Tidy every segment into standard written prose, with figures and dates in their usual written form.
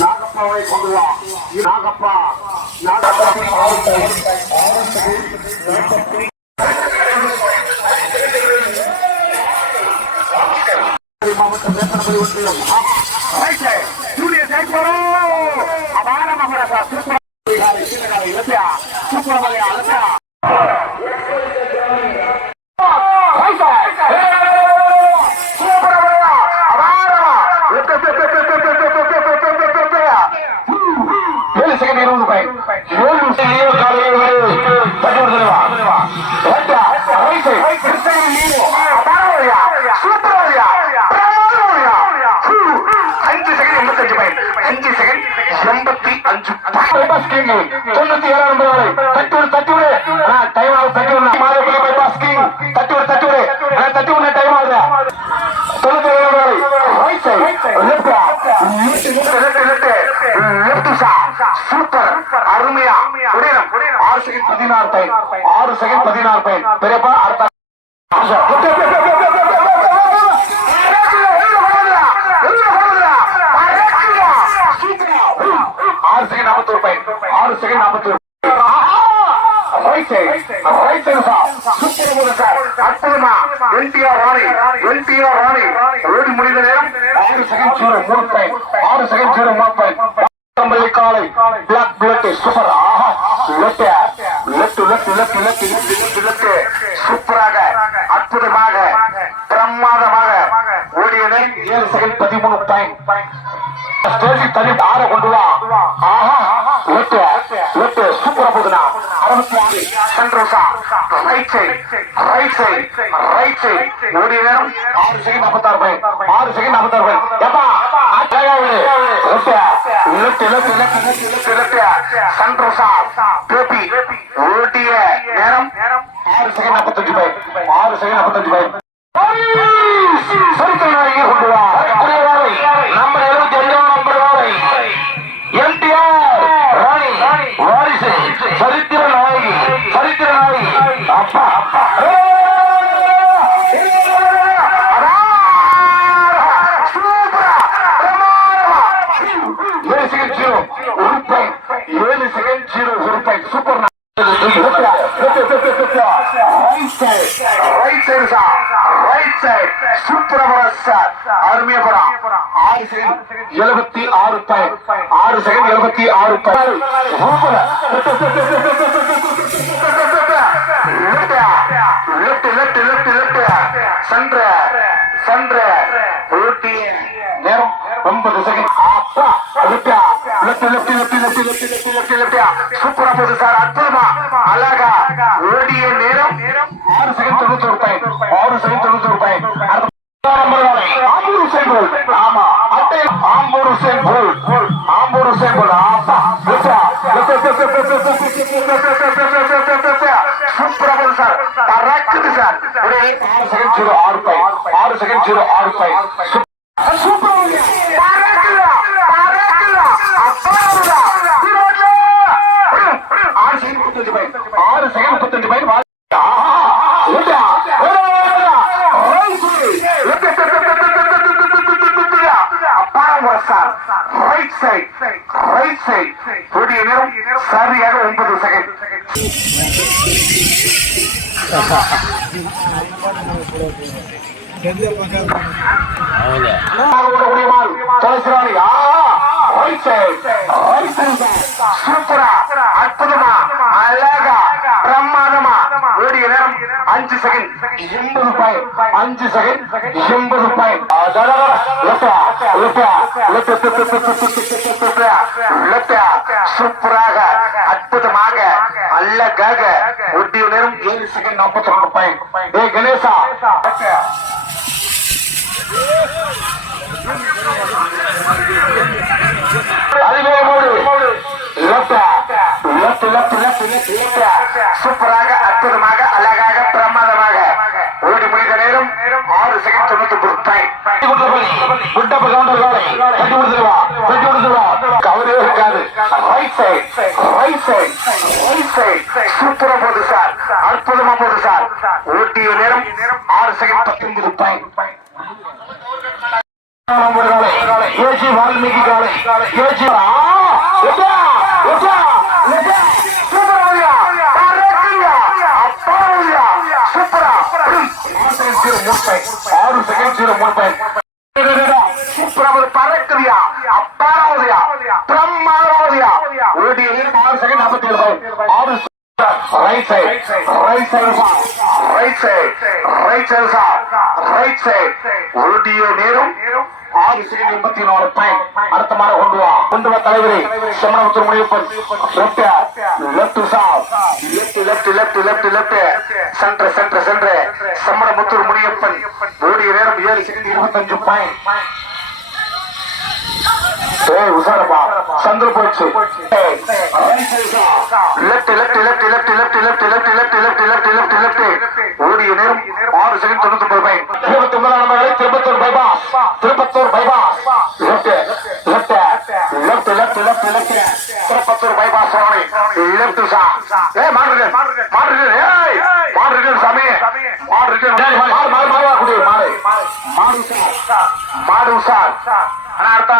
நாகப்பாவை கொண்டு வா. நாகப்பா மாவட்டம் வேப்பனப்பள்ளி ஒன்றியம் அருமையா 6 செகண்ட் 16 பைன் பெரியப்பா அடுத்த 6 செகண்ட் 41 பைன் 6 செகண்ட் 41 முடிந்த நேரம் 6 செகண்ட் 3 பைன் 6 செகண்ட் 3 பைன் காலை பிளாக் பிளட் சூப்பர் சூப்பராக அற்புதமாக பிரமாதமாக ஓடியதை 7 செகண்ட் 13 பாயிண்ட் தனி ஆற கொண்டு வா. சூப்பரா போகுதுனா 66 சந்தோஷா ரைட் சைடு ஓடிய நேரம் 6 செகண்ட் 46 பாயிண்ட் 6 செகண்ட் 46 பாயிண்ட் எப்பா சந்தோஷா பேபி ஓடிய நேரம் 6 செகண்ட் 45 பாயிண்ட் 6 செகண்ட் 45 பாயிண்ட் கொண்டு வா. நம்பர் 75 நம்பர் எம்டிஆர் ராணி வாரிசு சரித்திர நாயகி அப்பா சூப்பர் அருமையா படம் 6 செகண்ட் 76 பாயிண்ட் 6 செகண்ட் 76 பாயிண்ட் சந்திர நேரம் 9 செகண்ட் சூப்பரா போகுது சார் அற்புதமா அழகா ஓடிய நேரம் 6 செகண்ட் 91 பாயிண்ட் 6 செகண்ட் 91 பாயிண்ட் சரியாக 9 செகண்ட் அற்புதமா அழகா பிரமாதமா ஓடிய நேரம் 5 செகண்ட் 80 பாயிண்ட் 5 செகண்ட் 80 பாயிண்ட் சூப்பராக அற்புதமாக அழகாக ஓடிய நேரம் 7 செகண்ட் 42 பாயிண்ட் கணேசா சூப்பராக அற்புதமாக அழகாக பிரமாதமாக ஓடி முடிந்த நேரம் 6 செகண்ட் 99 21 பாயிண்ட் விட்டப்ப கவுண்டர் காலை கட்டி கொடுத்துருவா கவரே இருக்காது ரைட் சைடு சூப்பரா போகுது சார் அற்புதமா போகுது சார் ஓட்டிய நேரம் 6 செகண்ட் 19 பாயிண்ட் ஏஜி வால்மீகி காலை ஏஜி சூப்பரா 6 செகண்ட் 0 பாயிண்ட் சூப்பரா ஒரு பறக்குதியா அப்பாராவதியா பிரம்மாவதியா ஓடிய 6 செகண்ட் 47 பாயிண்ட் 6 ரைட் சைடு ஓடிய நேரம் 6 செகண்ட் 84 பாயிண்ட் அடுத்த மாற கொண்டு வா தலைவரே சமணமுத்தூர் முனியப்பன் லெப்ட் சென்டர் சமணமுத்தூர் முனியப்பன் ஓடிய நேரம் 7 செகண்ட் 25 பாயிண்ட் உசாரப்பா சந்திர போச்சு ஓடிய நேரம் 6 second 99 point 29 Tiruppattur bypass Tiruppattur bypass left சாமி மாடு சார் அடுத்த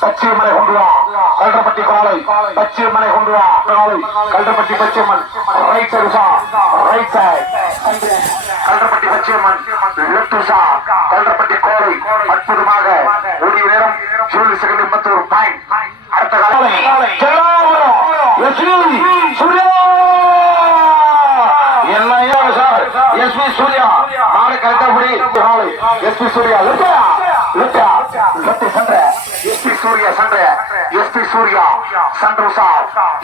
பச்சைமலை கொண்டு வா கல்றப்பட்டி காலை பச்சைமலை கொண்டு வா கல்றப்பட்டி பச்சைமன் ரைட் சைடு கல்றப்பட்டி பச்சைமன் லெப்ட் கல்றப்பட்டி கோலை அற்புதமாக ஓடிய நேரம் 7 செகண்ட் 81 பாயிண்ட் அடுத்த காலை என்ன சார் எஸ்பி சூர்யா மாடு கரெக்டா புடி எஸ்பி சூர்யா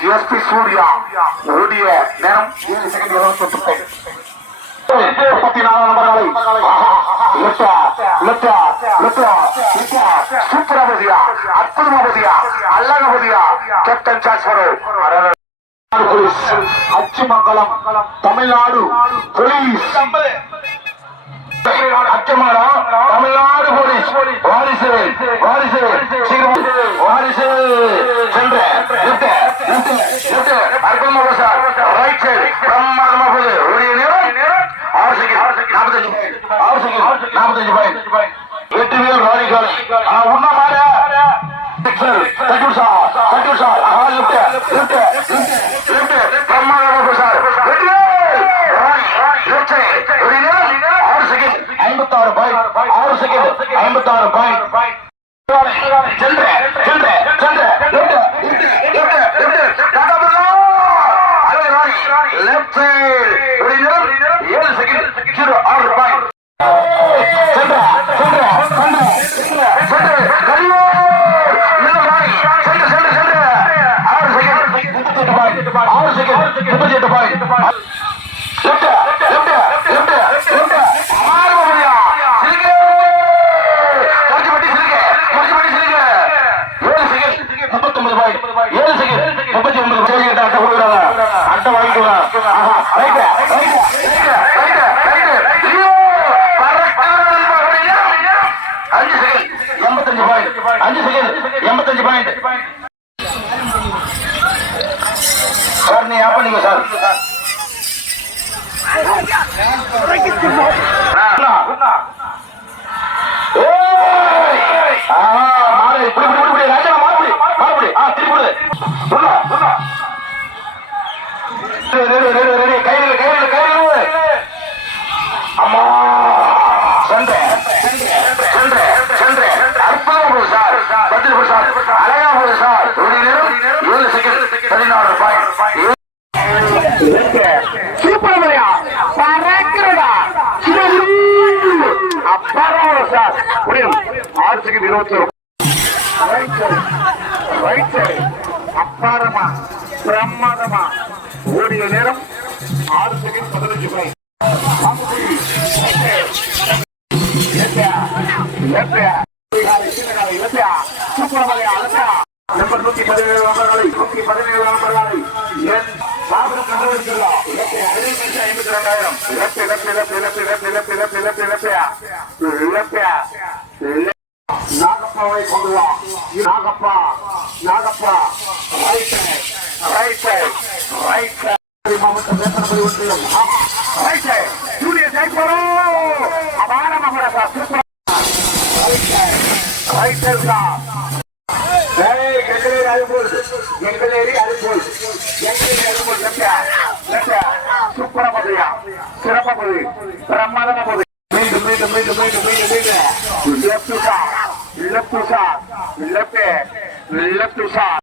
எஸ்பி சூர்யா ஓடிய நேரம் 7 செகண்ட் 28 பாயிண்ட் 34 நம்பர் சூப்பரா பதியா அற்புதமா பதியா அழகா பதியா captain charge Achumangalam Tamil Nadu police Achamangalam Tamil Nadu police வாரிசு அற்புதமா சார் ரைட் சைடு பிரம்மாதமா போகுது ஒரு நேரம் 6 செகண்ட் 45 பாயிண்ட் வெற்றிவேல் ராணிகாலை உண்ணா மாற பிரம்மாதமா sir 56 point left side 7 second 06 point அட்டை வாங்கிக்கலாம் சார் நீ ஆப் பண்ணிக்கோ சார் அம்மா சண்டை அற்புதம் போகுது சார் அழகா போகுது சார் ஒரு நேரம் 7 செகண்ட் 16 பாயிண்ட் சூப்பர் பறக்கிறதா செகண்ட் 21. ரைட் சைடு அப்பாரமா பிரமாதமா ஓடிய நேரம் 6 செகண்ட் 15 பாயிண்ட். நம்பர் 117 நம்பர்களை 117 நம்பர்களை என் சாதனம் கண்டுபிடிச்சிடலாம். 52,000 நாகப்பாவை கொண்டு வா. நாகப்பா நாகப்பா ரைட் மாவட்டம் வேப்பனப்பள்ளி ஒன்றியம் ரைட் ஜூனியர் ஜெயப்பரோ அபார மகரசா சூப்பர் ரைட் எங்களேரி அரிபோல் சூப்பரா பகுதியா சிறப்பா பகுதி பிரமாதமா பகுதி. மீண்டும் மீண்டும் மீண்டும் மீண்டும் மீண்டும் மீண்டும் லெப்ட் ஷாட்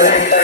Thank you.